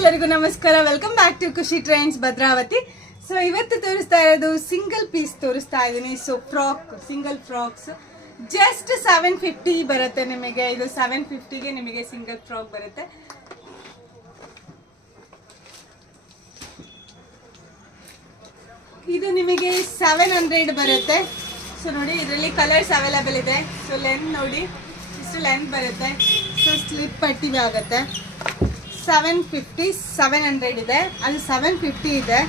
ಎಲ್ಲರಿಗೂ ನಮಸ್ಕಾರ. Welcome back to ಖುಷಿ ಟ್ರೆಂಡ್ಸ್ ಭದ್ರಾವತಿ. ಸೊ ಇವತ್ತು ತೋರಿಸ್ತಾ ಇರೋದು ಸಿಂಗಲ್ ಪೀಸ್ ತೋರಿಸ್ತಾ ಇದ್ದೀನಿ. ಸೊ ಸಿಂಗಲ್ ಫ್ರಾಕ್ಸ್ ಜಸ್ಟ್ 750 ಬರುತ್ತೆ ನಿಮಗೆ. ಇದು 750ಗೆ ನಿಮಗೆ ಸಿಂಗಲ್ ಫ್ರಾಕ್ ಬರುತ್ತೆ. ಇದು ನಿಮಗೆ 700 ಬರುತ್ತೆ. ಸೊ ನೋಡಿ, ಇದರಲ್ಲಿ ಕಲರ್ಸ್ ಅವೈಲೇಬಲ್ ಇದೆ. ಸೊ ಲೆಂತ್ ನೋಡಿ, ಇಷ್ಟು ಲೆಂತ್ ಬರುತ್ತೆ. ಸೊ ಸ್ಲಿಪ್ ಪಟ್ಟಿ ಆಗುತ್ತೆ. 750 700 ಇದೆ, ಅದು 750 ಇದೆ.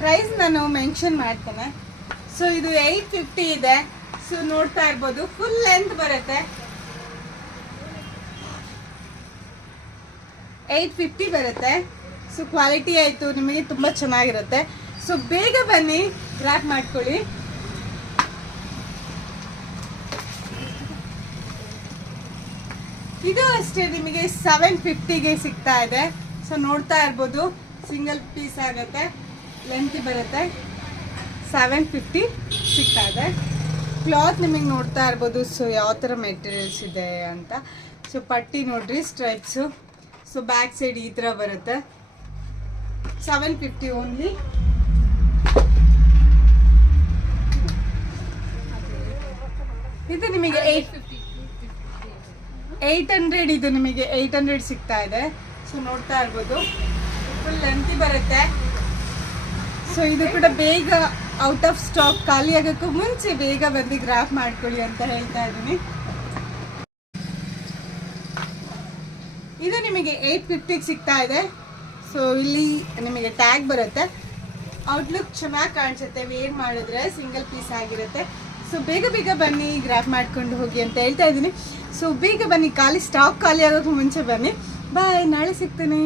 ಪ್ರೈಸ್ ನಾನು ಮೆನ್ಷನ್ ಮಾಡ್ತೇನೆ. ಸೊ ಇದು 850 ಇದೆ. ಸೊ ನೋಡ್ತಾ ಇರ್ಬೋದು, ಫುಲ್ ಲೆಂತ್ ಬರುತ್ತೆ. 850 ಬರುತ್ತೆ. ಸೊ ಕ್ವಾಲಿಟಿ ಆಯಿತು, ನಿಮಗೆ ತುಂಬ ಚೆನ್ನಾಗಿರುತ್ತೆ. ಸೊ ಬೇಗ ಬನ್ನಿ, ಗ್ರಾಪ್ ಮಾಡ್ಕೊಳ್ಳಿ. ಇದು ಅಷ್ಟೇ ನಿಮಗೆ 750ಗೆ ಸಿಗ್ತಾ ಇದೆ. ಸೊ ನೋಡ್ತಾ ಇರ್ಬೋದು, ಸಿಂಗಲ್ ಪೀಸ್ ಆಗುತ್ತೆ, ಲೆಂತ್ ಬರುತ್ತೆ. 750 ಸಿಗ್ತಾ ಇದೆ. ಕ್ಲಾತ್ ನಿಮಗೆ ನೋಡ್ತಾ ಇರ್ಬೋದು. ಸೊ ಯಾವ ಥರ ಮೆಟೀರಿಯಲ್ಸ್ ಇದೆ ಅಂತ. ಸೊ ಪಟ್ಟಿ ನೋಡ್ರಿ, ಸ್ಟ್ರೈಪ್ಸು. ಸೊ ಬ್ಯಾಕ್ ಸೈಡ್ ಈ ಥರ ಬರುತ್ತೆ. 750 ಓನ್ಲಿ. ಇದು ನಿಮಗೆ 800 ಇದು ನಿಮಗೆ 800 ಸಿಗ್ತಾ ಇದೆ. ಸೊ ನೋಡ್ತಾ ಇರ್ಬೋದು, ಫುಲ್ ಲೆಂತಿ ಬರುತ್ತೆ. ಸೊ ಇದು ಕೂಡ ಬೇಗ ಔಟ್ ಆಫ್ ಸ್ಟಾಕ್, ಖಾಲಿ ಆಗೋಕ್ಕೂ ಮುಂಚೆ ಬೇಗ ಬಂದು ಗ್ರಾಫ್ ಮಾಡ್ಕೊಳ್ಳಿ ಅಂತ ಹೇಳ್ತಾ ಇದ್ದೀನಿ. ಇದು ನಿಮಗೆ 850ಗೆ ಸಿಗ್ತಾ ಇದೆ. ಸೊ ಇಲ್ಲಿ ನಿಮಗೆ ಟ್ಯಾಗ್ ಬರುತ್ತೆ. ಔಟ್ಲುಕ್ ಚೆನ್ನಾಗಿ ಕಾಣಿಸುತ್ತೆ, ವೇರ್ ಮಾಡಿದ್ರೆ ಸಿಂಗಲ್ ಪೀಸ್ ಆಗಿರುತ್ತೆ. ಸೊ ಬೇಗ ಬೇಗ ಬನ್ನಿ, ಗ್ರಾಫ್ ಮಾಡ್ಕೊಂಡು ಹೋಗಿ ಅಂತ ಹೇಳ್ತಾ ಇದ್ದೀನಿ. ಸೊ ಬೇಗ ಬನ್ನಿ, ಸ್ಟಾಕ್ ಖಾಲಿ ಆಗೋಕ್ಕೂ ಮುಂಚೆ ಬನ್ನಿ. ಬಾಯ್, ನಾಳೆ ಸಿಗ್ತೇನೆ.